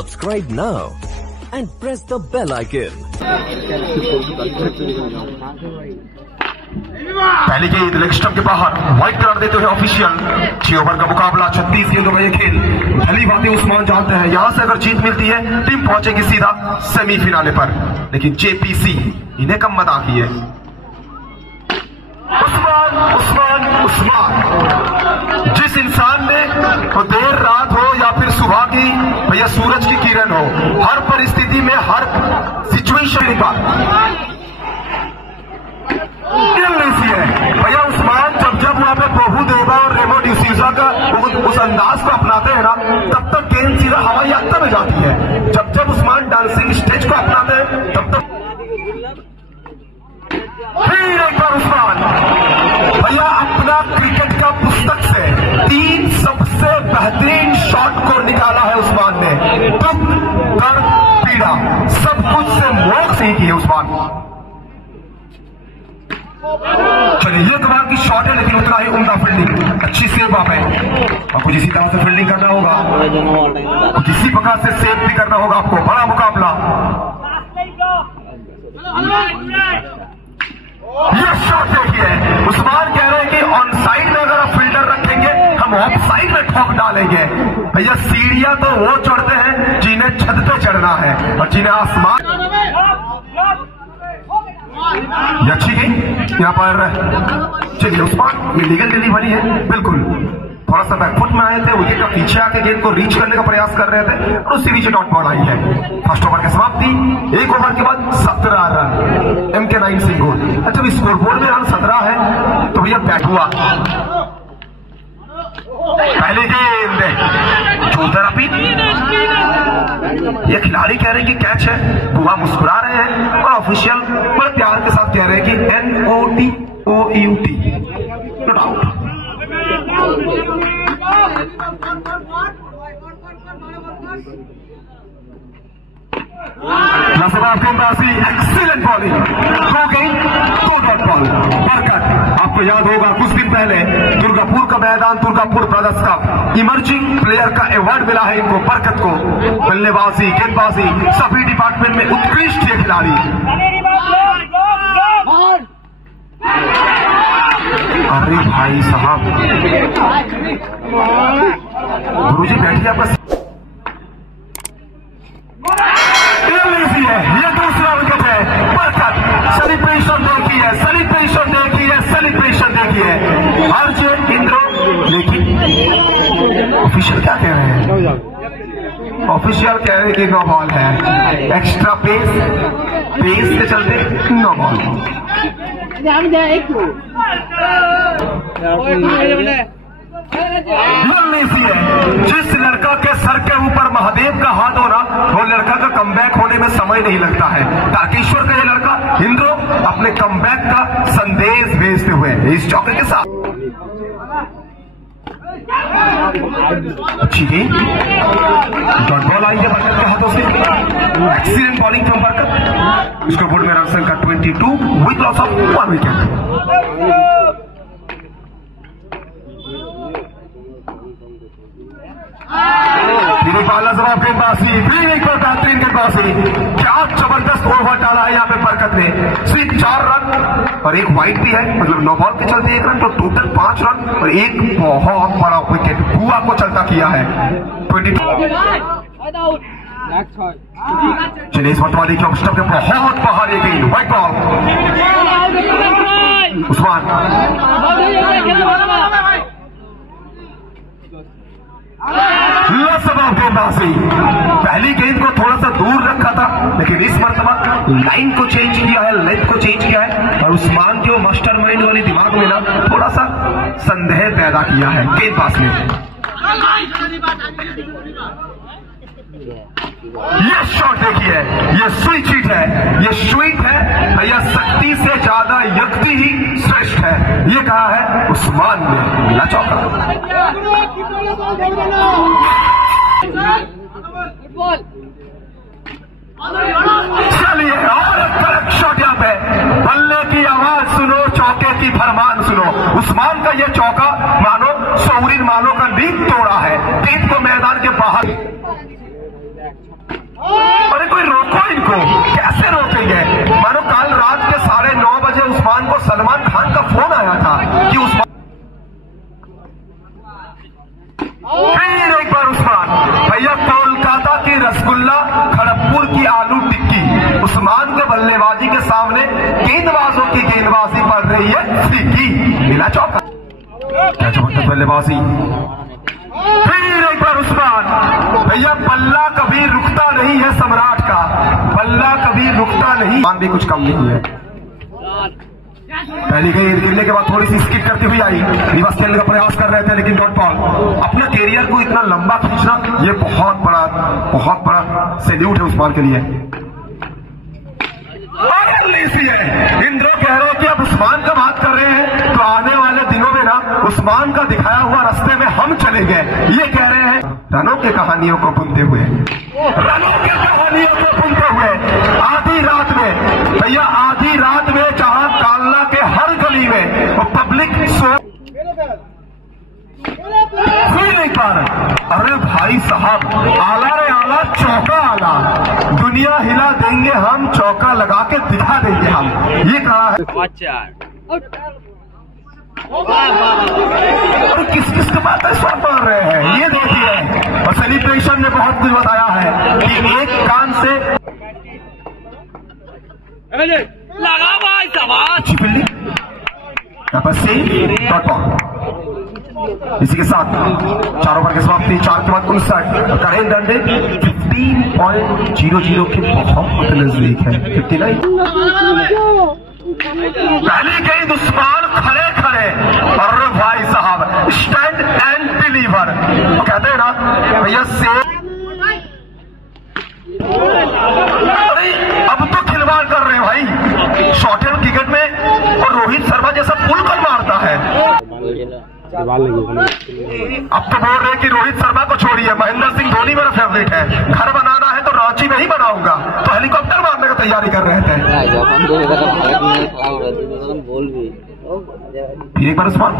Subscribe now and press the bell icon. पहली गेंद leg stump के बाहर व्हाइट करार देते हुए ऑफिशियल। 6 ओवर का मुकाबला 36 गेंदों का ये खेल। भली बातें उस्मान जानते हैं, यहां से अगर जीत मिलती है टीम पहुंचेगी सीधा सेमीफिनाले पर, लेकिन जेपीसी इन्हें कम मत आती है। उस्मान उस्मान उस्मान, जिस इंसान ने तो देर रात हो या फिर सुबह की या सूरज की किरण हो, हर परिस्थिति में हर सिचुएशन पर है भैया उस्मान। जब वहां पे प्रभु देवा और रेमो डिसूजा का उस अंदाज को अपनाते हैं ना, तब तक गेंद सीधा हवाई यात्रा में जाती है। जब उस्मान डांसिंग स्टेज को अपनाते हैं तब तक फिर एक बार उस्मान भैया अपना क्रिकेट का पुस्तक से 3 सबसे बेहतरीन शॉट को निकाला है उस्मान ने। दुख दर्द पीड़ा सब कुछ से मोक्ष ही की है उस्मान। चलिए ये कमाल की शॉट है, लेकिन उतना ही उम्दा फील्डिंग, अच्छी सेव आप है। आपको जिसी तरह से फील्डिंग करना होगा, किसी प्रकार से सेव भी करना होगा आपको। बड़ा मुकाबला, ये शॉट देखिए उस्मान कह रहे हैं कि ऑन साइड में अगर आप फील्डर रखेंगे हम ऑफ साइड में ठोक डालेंगे। भैया सीढ़ियां तो वो चढ़ते हैं जिन्हें छत पे चढ़ना है और जिन्हें आसमान। ये अच्छी गेंद यहाँ पर, चलिए उस्मान ये लीगल डिलीवरी है बिल्कुल। थोड़ा सा बैकफुट में आए थे, विकेट का पीछे आके गेंद को रीच करने का प्रयास कर रहे थे और उसी बीच डॉट बॉल आई है। फर्स्ट ओवर की समाप्ति, 1 ओवर के बाद 17 रन MK9 सिंगल। अच्छा स्कोर बोर्ड में रन 17 है तो भैया बैट हुआ। पहली गेंद चौथरापी, ये खिलाड़ी कह रहे हैं कि कैच है, बुआ मुस्कुरा रहे हैं और ऑफिशियल बड़े प्यार के साथ कह रहे हैं कि NOTOUT not out. Excellent bowling, 2 गेंद 2 डॉट बॉल। बरकत, आपको याद होगा कुछ दिन पहले दुर्गापुर का मैदान, दुर्गापुर ब्रदर्स का इमर्जिंग प्लेयर का अवार्ड मिला है इनको, बरकत को। बल्लेबाजी गेंदबाजी सभी डिपार्टमेंट में उत्कृष्ट ये खिलाड़ी। अरे भाई साहब, गुरुजी बैठिए आपका। ये दूसरा विकेट है। बरकत सेलिब्रेशन देखिए, सेलिब्रेशन देखिए, सेलिब्रेशन देखिए। हर जो इंद्रो, लेकिन ऑफिशियल क्या कह रहे हैं? ऑफिशियल कह रहे हैं कि नो बॉल है। एक्स्ट्रा पेस के चलते नो बॉल। जिस लड़का के सर के ऊपर महादेव का हाथ हो ना, वो लड़का का कमबैक होने में समय नहीं लगता है। तारकेश्वर का ये लड़का इंद्रो अपने कमबैक का संदेश भेजते हुए इस चौके के साथ। अच्छी गेंद, डॉट बॉल आई है बरकत के हाथों से। एक्सीलेंट बॉलिंग फ्रॉम बरकत। इसको बोर्ड में रन संख्या 22 विद लॉस ऑफ 1 विकेट। गेंदबाजी, फिर एक बार बेहतरीन गेंदबाजी। क्या जबरदस्त ओवर डाला है यहाँ पे बरकत ने। सिर्फ 4 रन और एक वाइड भी है, मतलब नो बॉल के चलते 1 रन, तो टोटल 5 रन और एक बहुत बड़ा विकेट बुआ को चलता किया है। 22। चलिए इस वर्तमान की ऑक्स्टम के बहुत बाहर ये गेंद, व्हाइट बॉल। उस्मान गेंदबाजी, पहली गेंद को थोड़ा सा दूर रखा था, लेकिन इस मरतबा लाइन को चेंज किया है, लेंथ को चेंज किया है और उस्मान के मास्टरमाइंड वाले दिमाग में ना थोड़ा सा संदेह पैदा किया है गेंदबाज ने। ये शॉट देखिए, ये स्वीट शीट है, ये स्वीट है भैया। शक्ति से ज्यादा युक्ति ही श्रेष्ठ है, ये कहा है उस्मान ने। मिला चौका। चलिए और शॉट यहाँ पे, बल्ले की आवाज सुनो, चौके की फरमान सुनो। उस्मान का ये चौका मानो सौरीन मानो का नींद तोड़ा है, गेंद को मैदान के बाहर अरे कोई रोको इनको, कैसे रोकेंगे? मानो कल रात के 9:30 बजे उस्मान को सलमान खान का फोन आया था कि उस्मान, फिर एक बार उस्मान, भैया कोलकाता की रसगुल्ला, खड़गपुर की आलू टिक्की, उस्मान के बल्लेबाजी के सामने गेंदबाजों की गेंदबाजी पड़ रही है फीकी। मिला चौका, क्या जबरदस्त बल्लेबाजी। फिर एक बार उस्मान, भैया बल्ला कभी रुकता नहीं है सम्राट का, बल्ला कभी रुकता नहीं। मान भी कुछ कम नहीं है। पहली गेंद गिरने के बाद थोड़ी सी स्किप करती हुई आई, रिवर्स खेलने का प्रयास कर रहे थे लेकिन डॉट बॉल। अपने कैरियर को इतना लंबा खींचना ये बहुत बड़ा सैल्यूट है उस्मान के लिए। इंद्रो कह रहे हैं कि अब उस्मान का बात कर रहे हैं तो आने वाले दिनों में ना उस्मान का दिखाया हुआ रास्ते में हम चले गए, ये कह रहे हैं। रनों की कहानियों को बुनते हुए, आधी रात में, भैया आधी रात में जहां कालना के हर गली में वो पब्लिक सो, फिर एक बार, अरे भाई साहब, आला रे आला, चौका आला, दुनिया हिला देंगे हम, चौका लगा के दिखा देंगे हम, ये कहा है। और किस किस की बात है स्वाद मार रहे हैं ये देखिए। और सेलिब्रेशन ने बहुत कुछ बताया है कि एक कान से लगा भाई सवाल बिल्ली यहाँ पर से इसी के साथ 4 ओवर की समाप्ति, 4 के बाद 59 करें डंडे 15.00 के बहुत नजदीक है। 59 पहली गेंद उस्मान खड़े और भाई साहब स्टैंड एंड डिलीवर, तो कहते हैं ना भैया से। अरे अब तो खिलवाड़ कर रहे हैं भाई, शॉर्ट हैंड क्रिकेट में और रोहित शर्मा जैसा पुल कर मारता है। अब तो बोल रहे कि रोहित शर्मा को छोड़िए, महेंद्र सिंह धोनी मेरा फेवरेट है, घर बनाना है तो रांची में ही बनाऊंगा, तो हेलीकॉप्टर मारने की तैयारी कर रहे थे। एक बार उस्मान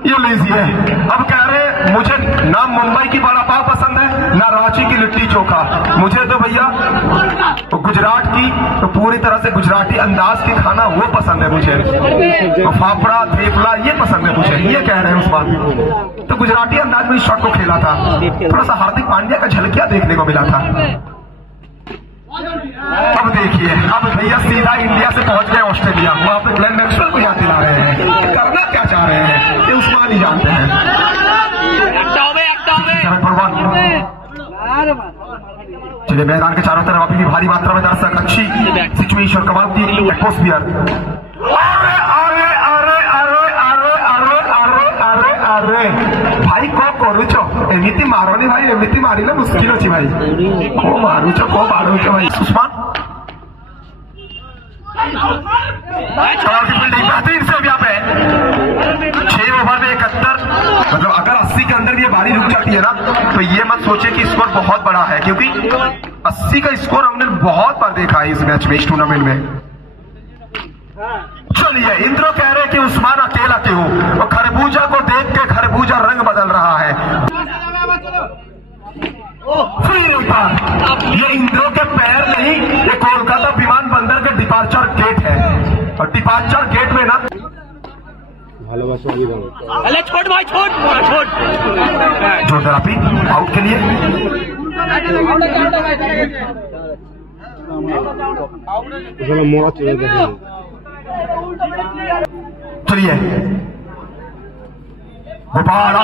ये लीजिए, अब कह रहे मुझे ना मुंबई की बड़ा पाव पसंद है ना रांची की लिट्टी चोखा, मुझे तो भैया तो गुजरात की तो पूरी तरह से गुजराती अंदाज की खाना वो पसंद है मुझे, तो फाफड़ा थेपला ये पसंद है मुझे, ये कह रहे हैं उस बात। तो गुजराती अंदाज में इस शॉट को खेला था, थोड़ा सा हार्दिक पांड्या का झलकिया देखने को मिला था। अब देखिए, अब भैया सीधा इंडिया से पहुंच गए ऑस्ट्रेलिया, वहां पे ग्लेन मैक्सवेल को याद दिला रहे हैं, करना क्या चाह रहे हैं ये उस्मान ही जानते हैं। चलिए मैदान के चारों तरफ अभी भी भारी मात्रा में दर्शक, अच्छी सिचुएशन, कमाल की एटमॉस्फियर। अरे अरे अरे अरे अरे अरे अरे अरे अरे भाई को करुचो एमिति मारोनी भाई, एमिति मारिले मुश्किल अच्छी भाई, को मारुचो भाई। उस्मान बेहतरीन से यहाँ पे 6 ओवर में 71, मतलब अगर 80 के अंदर भी ये बारी रुक जाती है ना तो ये मत सोचे कि स्कोर बहुत बड़ा है, क्योंकि 80 का स्कोर हमने बहुत बार देखा है इस मैच में, इस टूर्नामेंट में। चलिए इंद्रो कह रहे कि उस्मान अकेला क्यों, और खरबूजा को देख के खरबूजा रंग बदल रहा है। फिर एक बार, ये इंद्रो के पैर नहीं, ये कोलकाता विमान बंदर के डिपार्चर गेट है, और डिपार्चर गेट में ना अरे छोड़ भाई छोड़ जोरदार अपी आउट के लिए। चलिए गोपाल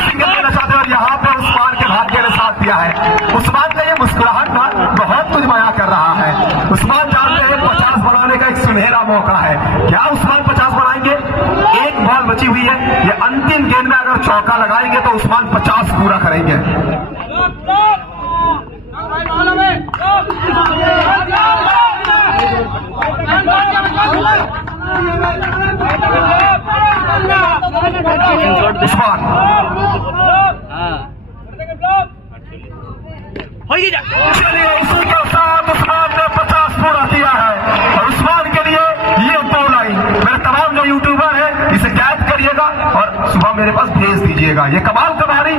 सिंगल देना चाहते हैं, और यहाँ पर उस्मान के भाग्य ने साथ दिया है। उस्मान का ये मुस्कुराहट ना बहुत कुछ बयां कर रहा है। उस्मान जानते हैं 50 बनाने का एक सुनहरा मौका है, क्या उस्मान 50 बनाएंगे? एक बॉल बची हुई है, ये अंतिम गेंद में अगर चौका लगाएंगे तो उस्मान 50 पूरा करेंगे। उस्मान चलिए इसी के साथ उस्मान ने 50 पूरा किया है, और उस्मान के लिए ये बॉल आई। मेरे तमाम जो यूट्यूबर है इसे कैद करिएगा और सुबह मेरे पास भेज दीजिएगा, ये कमाल का भारी